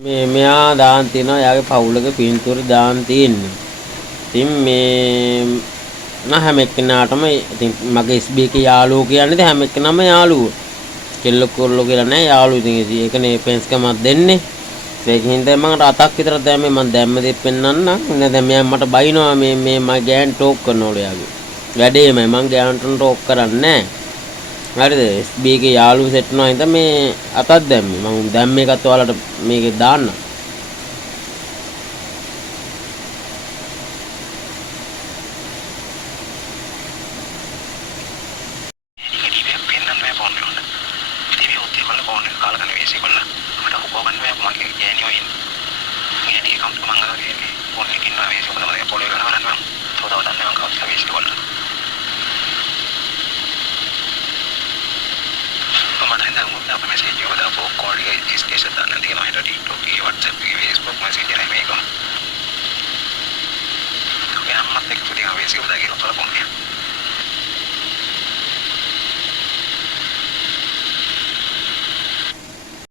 මෙයා දාන් තියනවා යාගේ පවුලක පින්තූර දාන් තියෙන්නේ. ඉතින් මේ හැම එක්කෙනාටම ඉතින් මගේ SB එකේ යාළුවෝ කියන්නේ හැම එක්කෙනාම යාළුවෝ. කෙල්ල කොල්ලෝ කියලා නෑ යාළුවෝ. ඉතින් ඒකනේ පෙන්ස්කමක් දෙන්නේ. ඒකින් හින්දා මම රතක් විතර දැම්මේ මම දැම්ම දෙයක් පෙන්නන්නම්. දැන් මෙයා මට බයිනවා මේ මම ගෑන් ටෝක් කරනවලු යාගේ. වැඩේමයි මම ගෑන්ට ටෝක් කරන්නේ නෑ. හරිද? SB එකේ යාළුවෝ සෙට් වෙනවා හින්දා මේ අතක් දැම්මේ. මම දැන් මේකත් ඔයාලට මේකේ දාන්න.